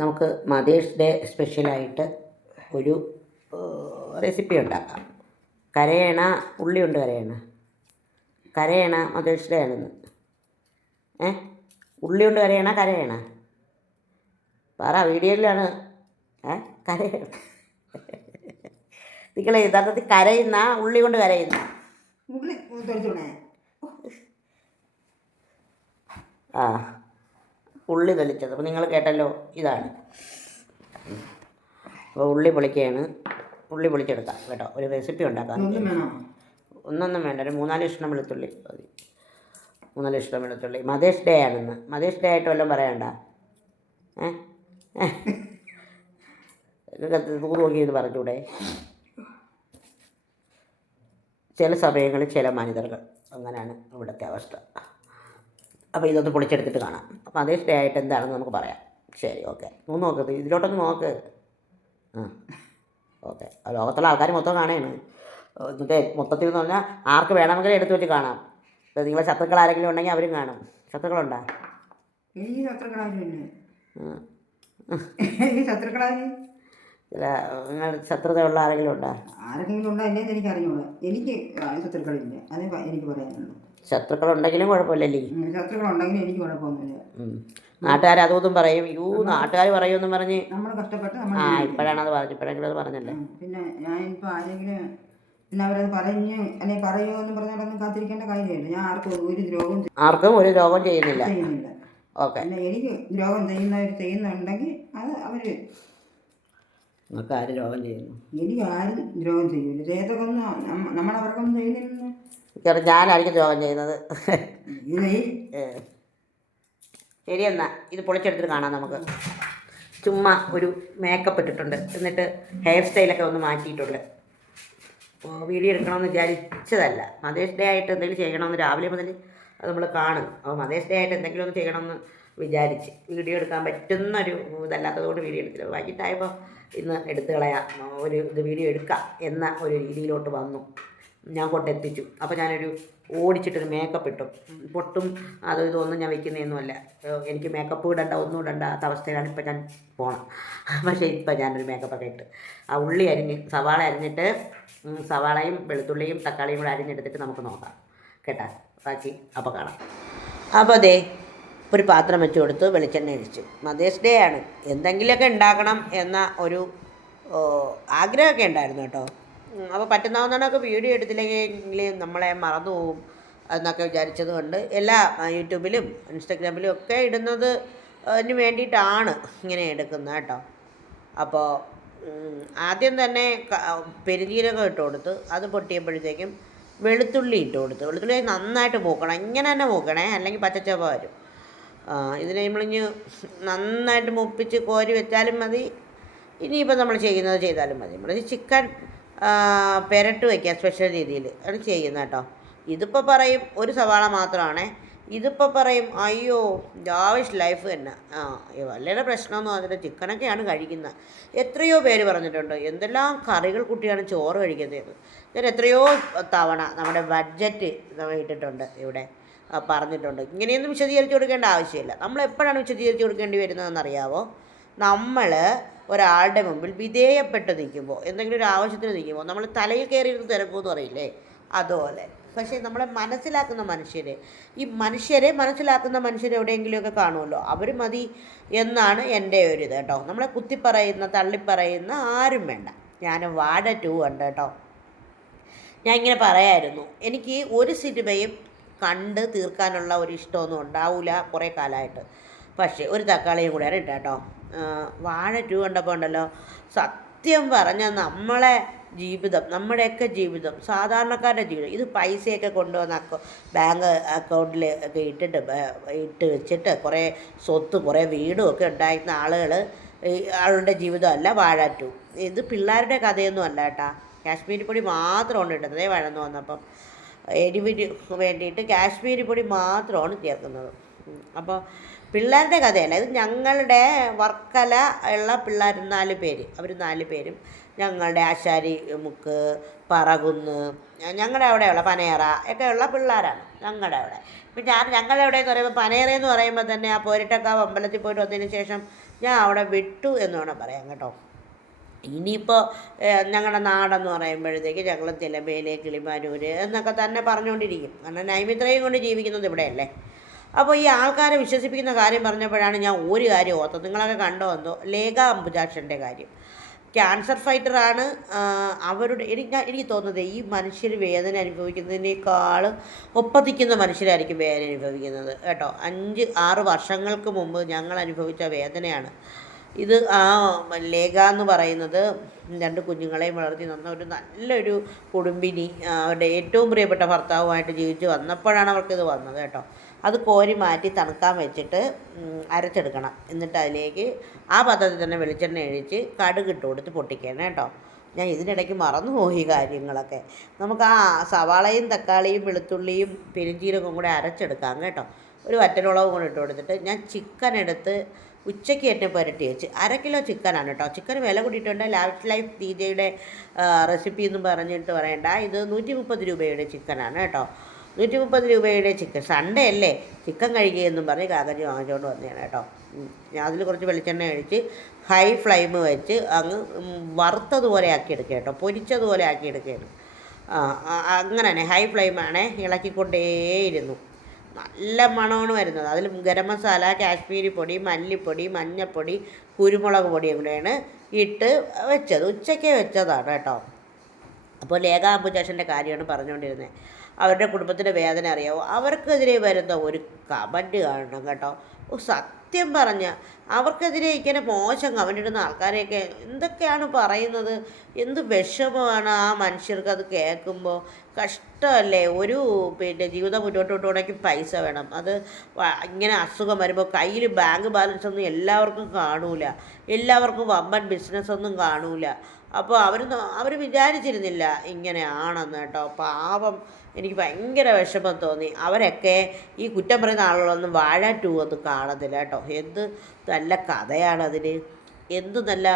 നമുക്ക് mothers day സ്പെഷ്യലായിട്ട് ഒരു റെസിപ്പി ഉണ്ടാക്കാം. കരയണ ഉള്ളി കൊണ്ട് കരയണ മദേഴ്സ് ഡേ ആണെന്ന്. ഉള്ളി കൊണ്ട് കരയണ പറ, വീഡിയോയിലാണ്. കരയണ നിങ്ങൾ യഥാർത്ഥത്തിൽ കരയുന്ന ഉള്ളി കൊണ്ട് കരയുന്ന ആ ഉള്ളി തെളിച്ചത്. അപ്പോൾ നിങ്ങൾ കേട്ടല്ലോ, ഇതാണ്. അപ്പോൾ ഉള്ളി പൊളിച്ചെടുക്കാം കേട്ടോ. ഒരു റെസിപ്പി ഉണ്ടാക്കാം. ഒന്നൊന്നും വേണ്ട, ഒരു 3-4 കഷ്ണം വെളുത്തുള്ളി മതി. 3-4 കഷ്ണം വെളുത്തുള്ളി. മദേഴ്സ് ഡേ ആണെന്ന്. മദേഴ്സ് ഡേ ആയിട്ട് വല്ലതും പറയണ്ട. തൂറ് നോക്കിയെന്ന് പറഞ്ഞൂടെ? ചില സമയങ്ങളിൽ ചില മനിതர்கள் അങ്ങനെയാണ് ഇവിടുത്തെ അവസ്ഥ. അപ്പോൾ ഇതൊന്ന് പൊളിച്ചെടുത്തിട്ട് കാണാം. അപ്പോൾ മദേഴ്സ് ഡേ ആയിട്ട് എന്താണെന്ന് നമുക്ക് പറയാം. ശരി, ഓക്കെ. നോക്ക്, ഇതിലോട്ടൊന്ന് നോക്ക്. ഓക്കെ. ലോകത്തുള്ള ആൾക്കാർ മൊത്തം കാണുകയാണ്. എന്നിട്ട് മൊത്തത്തിൽ എന്ന് പറഞ്ഞാൽ ആർക്ക് വേണമെങ്കിലും എടുത്തു വെച്ച് കാണാം. ഇപ്പോൾ നിങ്ങളെ ശത്രുക്കൾ ആരെങ്കിലും ഉണ്ടെങ്കിൽ അവരും കാണും. ശത്രുക്കളുണ്ടോ? ചില നിങ്ങൾ ശത്രുതയുള്ള ആരെങ്കിലും ഉണ്ടോ? എനിക്ക് അറിഞ്ഞൂടാ. എനിക്ക് ശത്രുക്കളില്ല, അത് എനിക്ക് പറയാനുള്ളൂ. ശത്രുക്കളുണ്ടെങ്കിലും കുഴപ്പമില്ലല്ലേ? ശത്രുക്കളുണ്ടെങ്കിലും എനിക്ക് കുഴപ്പമൊന്നുമില്ല. നാട്ടുകാർ അതും പറയും. നാട്ടുകാർ പറയുമെന്ന് പറഞ്ഞ് നമ്മൾ കഷ്ടപ്പെട്ട് ഇപ്പോഴാണ് അത് പറഞ്ഞു. ഇപ്പോഴെങ്കിലും അത് പറഞ്ഞല്ലേ. പിന്നെ ഞാനിപ്പോൾ ആരെങ്കിലും പിന്നെ അവരത് പറഞ്ഞ് അല്ലെങ്കിൽ പറയുമോ എന്ന് പറഞ്ഞാലൊന്നും കാത്തിരിക്കേണ്ട കാര്യമില്ല. ഞാൻ ആർക്കും ഒരു ദ്രോഹം ചെയ്യുന്നില്ല. ഓക്കെ. പിന്നെ എനിക്ക് ദ്രോഹം ചെയ്യുന്നുണ്ടെങ്കിൽ അത് അവർ നിങ്ങൾക്ക് ആര് ദ്രോഹം ചെയ്യുന്നു? എനിക്ക് ആരും ദ്രോഹം ചെയ്യില്ല. ചെയ്തൊക്കൊന്നും നമ്മളവർക്കൊന്നും ചെയ്യുന്നില്ലെന്ന്. ഞാനായിരിക്കും ദ്രോഹം ചെയ്യുന്നത്. ശരി, എന്നാൽ ഇത് പൊളിച്ചെടുത്തിട്ട് കാണാം നമുക്ക്. ചുമ്മാ ഒരു മേക്കപ്പ് ഇട്ടിട്ടുണ്ട്, എന്നിട്ട് ഹെയർ സ്റ്റൈലൊക്കെ ഒന്ന് മാറ്റിയിട്ടുണ്ട്. വീഡിയോ എടുക്കണമെന്ന് വിചാരിച്ചതല്ല. മദേഴ്സ് ഡേ ആയിട്ട് എന്തെങ്കിലും ചെയ്യണമെന്ന് രാവിലെ മുതൽ അത് നമ്മൾ കാണും. അപ്പോൾ മദേഴ്സ് ഡേ ആയിട്ട് എന്തെങ്കിലും ഒന്ന് ചെയ്യണമെന്ന് വിചാരിച്ച് വീഡിയോ എടുക്കാൻ പറ്റുന്നൊരു ഇതല്ലാത്തതുകൊണ്ട് വീഡിയോ എടുത്തില്ല. വൈകിട്ടായപ്പോൾ ഇന്ന് എടുത്തു കളയാം, വീഡിയോ എടുക്കാം എന്ന ഒരു രീതിയിലോട്ട് വന്നു. ഞാൻ കൊണ്ടെത്തിച്ചു. അപ്പോൾ ഞാനൊരു ഓടിച്ചിട്ടൊരു മേക്കപ്പ് ഇട്ടു. പൊട്ടും ഇതൊന്നും ഞാൻ വയ്ക്കുന്നതൊന്നുമല്ല. എനിക്ക് മേക്കപ്പ് ഇടണ്ട, ഒന്നും ഇടണ്ടാത്ത അവസ്ഥയിലാണ് ഇപ്പോൾ ഞാൻ പോകണം. പക്ഷേ ഇപ്പോൾ ഞാനൊരു മേക്കപ്പൊക്കെ ഇട്ട് ആ ഉള്ളി സവാള അരിഞ്ഞിട്ട് സവാളയും വെളുത്തുള്ളിയും തക്കാളിയും കൂടെ അരിഞ്ഞെടുത്തിട്ട് നമുക്ക് നോക്കാം കേട്ടാ. ബാക്കി അപ്പോൾ കാണാം. അപ്പോൾ അതേ ഒരു പാത്രം വെച്ച് കൊടുത്ത് വെളിച്ചെണ്ണ ഒഴിച്ചു. മദേഴ്സ് ഡേ ആണ്, എന്തെങ്കിലുമൊക്കെ ഉണ്ടാക്കണം എന്ന ഒരു ആഗ്രഹമൊക്കെ ഉണ്ടായിരുന്നു കേട്ടോ. അപ്പോൾ പറ്റുന്നതൊക്കെ വീഡിയോ എടുത്തില്ലെങ്കിൽ നമ്മളെ മറന്നു പോവും എന്നൊക്കെ വിചാരിച്ചത് കൊണ്ട് എല്ലാ യൂട്യൂബിലും ഇൻസ്റ്റഗ്രാമിലും ഒക്കെ ഇടുന്നത് അതിന് വേണ്ടിയിട്ടാണ് ഇങ്ങനെ എടുക്കുന്നത് കേട്ടോ. അപ്പോൾ ആദ്യം തന്നെ പെരുംജീരകം ഇട്ട് കൊടുത്ത് അത് പൊട്ടിയപ്പോഴത്തേക്കും വെളുത്തുള്ളി ഇട്ട് കൊടുത്ത്. വെളുത്തുള്ളി നന്നായിട്ട് മൂക്കണം, ഇങ്ങനെ തന്നെ മൂക്കണേ, അല്ലെങ്കിൽ പച്ചച്ചവ വരും. ഇതിനെ നമ്മളിഞ്ഞ് നന്നായിട്ട് മുപ്പിച്ച് കോരി വെച്ചാലും മതി. ഇനിയിപ്പോൾ നമ്മൾ ചെയ്യുന്നത് ചെയ്താലും മതി. നമ്മൾ ചിക്കൻ പെരട്ട് വയ്ക്കുക സ്പെഷ്യൽ രീതിയിൽ ആണ് ചെയ്യുന്നത് കേട്ടോ. ഇതിപ്പോൾ പറയും ഒരു സവാള മാത്രമാണേ. ഇതിപ്പോൾ പറയും അയ്യോ ലാവിഷ് ലൈഫ് തന്നെ. വളരെ പ്രശ്നമൊന്നും അതിൻ്റെ ചിക്കനൊക്കെയാണ് കഴിക്കുന്നത്. എത്രയോ പേര് പറഞ്ഞിട്ടുണ്ട് എന്തെല്ലാം കറികൾ കൂട്ടിയാണ് ചോറ് കഴിക്കുന്നത്. ഞാൻ എത്രയോ തവണ നമ്മുടെ ബഡ്ജറ്റ് ഇട്ടിട്ടുണ്ട്, ഇവിടെ പറഞ്ഞിട്ടുണ്ട്. ഇങ്ങനെയൊന്നും വിശദീകരിച്ച് കൊടുക്കേണ്ട ആവശ്യമില്ല. നമ്മൾ എപ്പോഴാണ് വിശദീകരിച്ച് കൊടുക്കേണ്ടി വരുന്നതെന്നറിയാവോ? നമ്മൾ ഒരാളുടെ മുമ്പിൽ വിധേയപ്പെട്ട് നിൽക്കുമ്പോൾ, എന്തെങ്കിലും ഒരു ആവശ്യത്തിന് നിൽക്കുമ്പോൾ നമ്മൾ തലയിൽ കയറിയിരുന്ന് തിരക്കുമെന്ന് പറയില്ലേ, അതുപോലെ. പക്ഷേ നമ്മളെ മനസ്സിലാക്കുന്ന മനുഷ്യരെ മനസ്സിലാക്കുന്ന മനുഷ്യർ എവിടെയെങ്കിലുമൊക്കെ കാണുമല്ലോ, അവർ മതി എന്നാണ് എൻ്റെ ഒരു ഇത് കേട്ടോ. നമ്മളെ കുത്തിപ്പറയുന്ന തള്ളിപ്പറയുന്ന ആരും വേണ്ട. ഞാൻ വാഴ 2 ഉണ്ട് കേട്ടോ. ഞാൻ ഇങ്ങനെ പറയായിരുന്നു, എനിക്ക് ഒരു സിനിമയും കണ്ട് തീർക്കാനുള്ള ഒരു ഇഷ്ടമൊന്നും ഉണ്ടാവില്ല കുറേ കാലമായിട്ട്. പക്ഷേ ഒരു തക്കാളിയും കൂടെയാണ് ഇട്ട കേട്ടോ. വാഴ 2 കണ്ടപ്പോൾ ഉണ്ടല്ലോ, സത്യം പറഞ്ഞാൽ നമ്മുടെയൊക്കെ ജീവിതം, സാധാരണക്കാരുടെ ജീവിതം, ഇത് പൈസയൊക്കെ കൊണ്ടുവന്ന് ബാങ്ക് അക്കൗണ്ടിൽ ഒക്കെ ഇട്ട് വെച്ചിട്ട് കുറേ സ്വത്ത് കുറേ വീടും ഒക്കെ ഉണ്ടായിരുന്ന ആളുടെ ജീവിതമല്ല വാഴ 2. ഇത് പിള്ളേരുടെ കഥയൊന്നും അല്ല കേട്ടാ. കാശ്മീരി പൊടി മാത്രമാണ് ഇട്ടത്. വഴന്നു വന്നപ്പം എരിവിന് വേണ്ടിയിട്ട് കാശ്മീരി പൊടി മാത്രമാണ് ചേർക്കുന്നത്. അപ്പോൾ പിള്ളേരുടെ കഥയല്ല, ഇത് ഞങ്ങളുടെ വർക്കല ഉള്ള പിള്ളേർ 4 പേര്, അവർ 4 പേരും ഞങ്ങളുടെ ആശാരി മുക്ക്, പറകുന്ന്, ഞങ്ങളുടെ അവിടെയുള്ള പനയറ ഒക്കെയുള്ള പിള്ളേരാണ് ഞങ്ങളുടെ അവിടെ. ഇപ്പം ഞങ്ങളുടെ അവിടെ എന്ന് പറയുമ്പോൾ പനയറയെന്ന് പറയുമ്പോൾ തന്നെ ആ പോരിട്ടക്കാവ് അമ്പലത്തിൽ പോയിട്ട് വന്നതിന് ശേഷം ഞാൻ അവിടെ വിട്ടു എന്ന് വേണം പറയാം കേട്ടോ. ഇനിയിപ്പോൾ ഞങ്ങളുടെ നാടെന്ന് പറയുമ്പോഴത്തേക്ക് ഞങ്ങൾ തിലമ്പേല്, കിളിമാനൂർ എന്നൊക്കെ തന്നെ പറഞ്ഞുകൊണ്ടിരിക്കും. കാരണം നൈമിത്രയും കൊണ്ട് ജീവിക്കുന്നത് ഇവിടെയല്ലേ. അപ്പോൾ ഈ ആൾക്കാരെ വിശ്വസിപ്പിക്കുന്ന കാര്യം പറഞ്ഞപ്പോഴാണ് ഞാൻ ഒരു കാര്യം ഓർത്തത്. നിങ്ങളൊക്കെ കണ്ടോ എന്തോ, ലേഖ അംബുജാക്ഷൻ്റെ കാര്യം. ക്യാൻസർ ഫൈറ്ററാണ്. അവരുടെ എനിക്ക് തോന്നുന്നത് ഈ മനുഷ്യർ വേദന അനുഭവിക്കുന്നതിനേക്കാൾ ഒപ്പത്തിക്കുന്ന മനുഷ്യരായിരിക്കും വേദന അനുഭവിക്കുന്നത് കേട്ടോ. 5-6 വർഷങ്ങൾക്ക് മുമ്പ് ഞങ്ങൾ അനുഭവിച്ച വേദനയാണ് ഇത്. ലേഖ എന്ന് പറയുന്നത് 2 കുഞ്ഞുങ്ങളെയും വളർത്തി ഒരു നല്ലൊരു കുടുംബിനി, അവരുടെ ഏറ്റവും പ്രിയപ്പെട്ട ഭർത്താവുമായിട്ട് ജീവിച്ച് വന്നപ്പോഴാണ് അവർക്കിത് വന്നത് കേട്ടോ. അത് കോരി മാറ്റി തണുക്കാൻ വെച്ചിട്ട് അരച്ചെടുക്കണം. എന്നിട്ട് അതിലേക്ക് ആ പദ്ധതി തന്നെ വെളിച്ചെണ്ണ ഒഴിച്ച് കടുകിട്ട് കൊടുത്ത് പൊട്ടിക്കണം കേട്ടോ. ഞാൻ ഇതിനിടയ്ക്ക് മറന്നുപോയി കാര്യങ്ങളൊക്കെ. നമുക്ക് ആ സവാളയും തക്കാളിയും വെളുത്തുള്ളിയും പെരുംജീരകവും കൂടെ അരച്ചെടുക്കാം കേട്ടോ. ഒരു വറ്റലുളവും കൂടെ ഇട്ട് കൊടുത്തിട്ട് ഞാൻ ചിക്കൻ എടുത്ത് ഉച്ചയ്ക്ക് ഏറ്റവും പുരട്ടി വെച്ച് 1/2 കിലോ ചിക്കനാണ് കേട്ടോ. ചിക്കൻ വില കൂടിയിട്ടുണ്ട്. ലാവിഷ് ലൈഫ് ദീജയുടെ റെസിപ്പി എന്ന് പറഞ്ഞിട്ട് പറയണ്ട. ഇത് 130 രൂപയുടെ ചിക്കനാണ് കേട്ടോ. 130 രൂപയുടെ ചിക്കൻ. സൺഡേ അല്ലേ, ചിക്കൻ കഴിക്കുകയെന്നും പറഞ്ഞ് കാക്കച്ചി വാങ്ങിച്ചുകൊണ്ട് വന്നതാണ് കേട്ടോ. ഞാൻ അതിൽ കുറച്ച് വെളിച്ചെണ്ണ ഒഴിച്ച് ഹൈ ഫ്ലെയിം വെച്ച് അങ്ങ് വറുത്തതുപോലെ ആക്കിയെടുക്കുക കേട്ടോ. പൊരിച്ചതുപോലെ ആക്കിയെടുക്കുകയാണ്. അങ്ങനെ തന്നെ ഹൈ ഫ്ലെയിമാണേ, ഇളക്കിക്കൊണ്ടേയിരുന്നു. നല്ല മണമാണ് വരുന്നത്. അതിൽ ഗരം മസാല, കാശ്മീരി പൊടി, മല്ലിപ്പൊടി, മഞ്ഞൾപ്പൊടി, കുരുമുളക് പൊടിയും കൂടെയാണ് ഇട്ട് വെച്ചത്. ഉച്ചയ്ക്ക് വെച്ചതാണ് കേട്ടോ. അപ്പോൾ ലേഖ അംബുജാക്ഷൻ്റെ കാര്യമാണ് പറഞ്ഞുകൊണ്ടിരുന്നത്. അവരുടെ കുടുംബത്തിൻ്റെ വേദന അറിയാവോ. അവർക്കെതിരെ വരുന്ന ഒരു കമൻറ്റ് കാണണം കേട്ടോ. സത്യം പറഞ്ഞാൽ അവർക്കെതിരെ ഇങ്ങനെ മോശം കമൻ്റ് ഇടുന്ന ആൾക്കാരെയൊക്കെ എന്തൊക്കെയാണ് പറയുന്നത്. എന്ത് വിഷമമാണ് ആ മനുഷ്യർക്ക് അത് കേൾക്കുമ്പോൾ. കഷ്ടമല്ലേ. ഒരു ജീവിതം മുന്നോട്ട് കൊണ്ടുപോകണമെങ്കിൽ പൈസ വേണം. അത് ഇങ്ങനെ അസുഖം വരുമ്പോൾ കയ്യിൽ ബാങ്ക് ബാലൻസ് ഒന്നും എല്ലാവർക്കും കാണൂല. എല്ലാവർക്കും വമ്പൻ ബിസിനസ്സൊന്നും കാണൂല. അപ്പോൾ അവർ വിചാരിച്ചിരുന്നില്ല ഇങ്ങനെയാണെന്ന് കേട്ടോ. പാവം, എനിക്ക് ഭയങ്കര വിഷമം തോന്നി. അവരൊക്കെ ഈ കുറ്റം പറയുന്ന ആളുകളൊന്നും വാഴ 2 ഒന്നും കാണത്തില്ല കേട്ടോ. എന്ത് നല്ല കഥയാണതിന്, എന്ത് നല്ല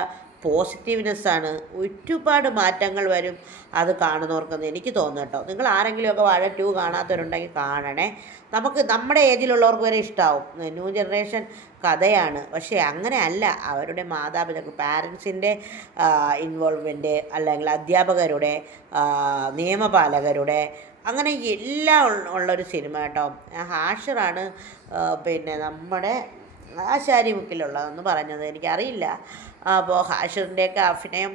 പോസിറ്റീവ്നെസ്സാണ്. ഒരുപാട് മാറ്റങ്ങൾ വരും അത് കാണുന്നവർക്കെന്ന് എനിക്ക് തോന്നുന്നു കേട്ടോ. നിങ്ങൾ ആരെങ്കിലുമൊക്കെ വാഴ 2 കാണാത്തവരുണ്ടെങ്കിൽ കാണണേ. നമ്മുടെ ഏജിലുള്ളവർക്ക് വരെ ഇഷ്ടമാവും. ന്യൂ ജനറേഷൻ കഥയാണ്. പക്ഷേ അങ്ങനെ അല്ല. അവരുടെ മാതാപിതാക്കൾ, പാരൻസിൻ്റെ ഇൻവോൾവ്മെൻറ്റ്, അല്ലെങ്കിൽ അധ്യാപകരുടെ, നിയമപാലകരുടെ, അങ്ങനെ എല്ലാം ഉള്ളൊരു സിനിമ കേട്ടോ. ഹാഷറാണ് നമ്മുടെ ആശാരി മുക്കിലുള്ളതെന്ന് പറഞ്ഞത്. എനിക്കറിയില്ല. അപ്പോൾ ഹാഷിറിൻ്റെയൊക്കെ അഭിനയം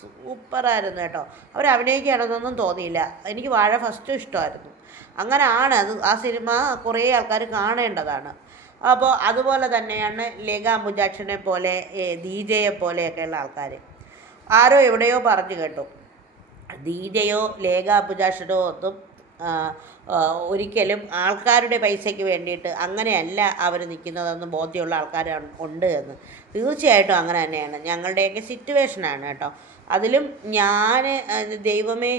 സൂപ്പറായിരുന്നു കേട്ടോ. അവർ അഭിനയിക്കുകയാണെന്നൊന്നും തോന്നിയില്ല. എനിക്ക് വാഴ ഫസ്റ്റും ഇഷ്ടമായിരുന്നു. അങ്ങനെയാണ് അത്. ആ സിനിമ കുറേ ആൾക്കാർ കാണേണ്ടതാണ്. അപ്പോൾ അതുപോലെ തന്നെയാണ് ലേഖ അംബുജാക്ഷനെ പോലെ, ദീജയെ പോലെയൊക്കെയുള്ള ആൾക്കാർ. ആരോ എവിടെയോ പറഞ്ഞു കേട്ടു, ദീജയോ ലേഖ അംബുജാക്ഷനോ ഒന്നും ഒരിക്കലും ആൾക്കാരുടെ പൈസയ്ക്ക് വേണ്ടിയിട്ട് അങ്ങനെയല്ല അവർ നിൽക്കുന്നതെന്ന് ബോധ്യമുള്ള ആൾക്കാർ ഉണ്ട് എന്ന്. തീർച്ചയായിട്ടും അങ്ങനെ തന്നെയാണ്. ഞങ്ങളുടെയൊക്കെ സിറ്റുവേഷനാണ് കേട്ടോ. അതിലും ഞാൻ ദൈവമേ,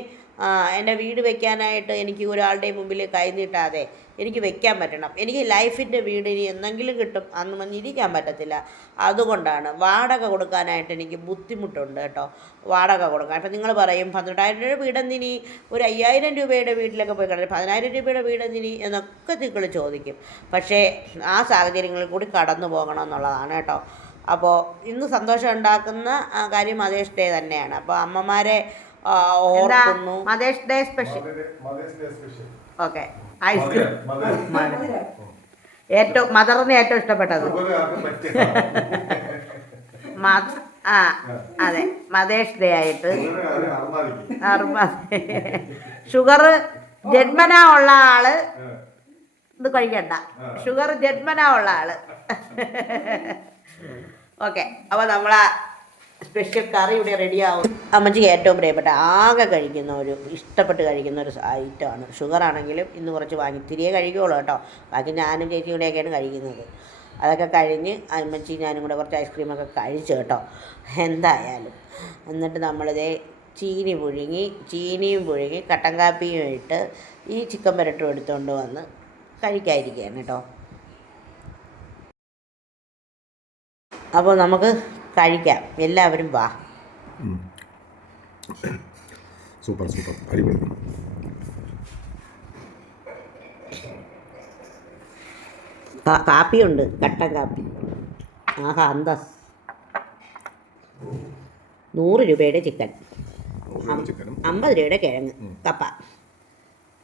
എൻ്റെ വീട് വെക്കാനായിട്ട് എനിക്ക് ഒരാളുടെ മുമ്പിൽ കൈ നീട്ടാതെ എനിക്ക് വെക്കാൻ പറ്റണം. എനിക്ക് ലൈഫിൻ്റെ വീട് ഇനി എന്തെങ്കിലും കിട്ടും അന്ന് മഞ്ഞിരിക്കാൻ പറ്റത്തില്ല. അതുകൊണ്ടാണ് വാടക കൊടുക്കാനായിട്ട് എനിക്ക് ബുദ്ധിമുട്ടുണ്ട് കേട്ടോ. വാടക കൊടുക്കാൻ ഇപ്പം നിങ്ങൾ പറയും 12,000 രൂപ വീടെന്തിനി, ഒരു 5,000 രൂപയുടെ വീട്ടിലൊക്കെ പോയി കിടന്നു 10,000 രൂപയുടെ വീടെന്തിനി എന്നൊക്കെ നിങ്ങൾ ചോദിക്കും. പക്ഷേ ആ സാഹചര്യങ്ങളിൽ കൂടി കടന്നു പോകണം എന്നുള്ളതാണ് കേട്ടോ. അപ്പോൾ ഇന്ന് സന്തോഷം ഉണ്ടാക്കുന്ന കാര്യം മദേഴ്സ് ഡേ തന്നെയാണ്. അപ്പോൾ അമ്മമാരെ ഓർക്കുന്നു. Mother's day special. Okay, ice cream. ഏറ്റവും മദറിന് ഏറ്റവും ഇഷ്ടപ്പെട്ടത് അതെ, മദേഴ്സ് ഡേ ആയിട്ട് ഷുഗർ ജന്മനാ ഉള്ള ആള് ഇത് കഴിക്കണ്ട. ഷുഗർ ജന്മനാ ഉള്ള ആള്. ഓക്കെ, അപ്പോൾ നമ്മളാ സ്പെഷ്യൽ കറി ഇവിടെ റെഡിയാവും. അമ്മച്ചിക്ക് ഏറ്റവും പ്രിയപ്പെട്ട, ആകെ കഴിക്കുന്ന ഇഷ്ടപ്പെട്ട് കഴിക്കുന്ന ഒരു ഐറ്റമാണ്. ഷുഗറാണെങ്കിലും ഇന്ന് കുറച്ച് വാങ്ങി തിരികെ കഴിക്കുകയുള്ളൂ കേട്ടോ. ബാക്കി ഞാനും ചേച്ചിയും കൂടെയൊക്കെയാണ് കഴിക്കുന്നത്. അതൊക്കെ കഴിഞ്ഞ് അമ്മച്ചി ഞാനും കൂടെ കുറച്ച് ഐസ്ക്രീമൊക്കെ കഴിച്ചു കേട്ടോ. എന്തായാലും എന്നിട്ട് നമ്മളിതേ ചീനിയും പുഴുങ്ങി കട്ടൻ കാപ്പിയും ഇട്ട് ഈ ചിക്കൻ പുരട്ടും എടുത്തുകൊണ്ട് വന്ന് കഴിക്കാതിരിക്കുകയാണ് കേട്ടോ. അപ്പോൾ നമുക്ക് കഴിക്കാം. എല്ലാവരും വാ. സൂപ്പർ സൂപ്പർ, അടിപൊളി. കാപ്പിയുണ്ട്, കട്ടൻ കാപ്പി. ആഹാ, അന്തസ്. 100 രൂപയുടെ ചിക്കൻ, ചിക്കനും 50 രൂപയുടെ കിഴങ്ങ്, കപ്പ,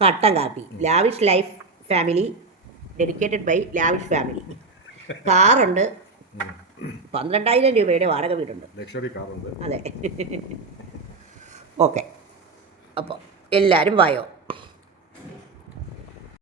കട്ടൻ കാപ്പി. Lavish life family, dedicated by lavish family. കാറുണ്ട്, 12,000 രൂപയുടെ വാടക വീടുണ്ട്. ലക്ഷറി കാറുണ്ട്. അതെ. ഓക്കെ, അപ്പോൾ എല്ലാവരും വായോ.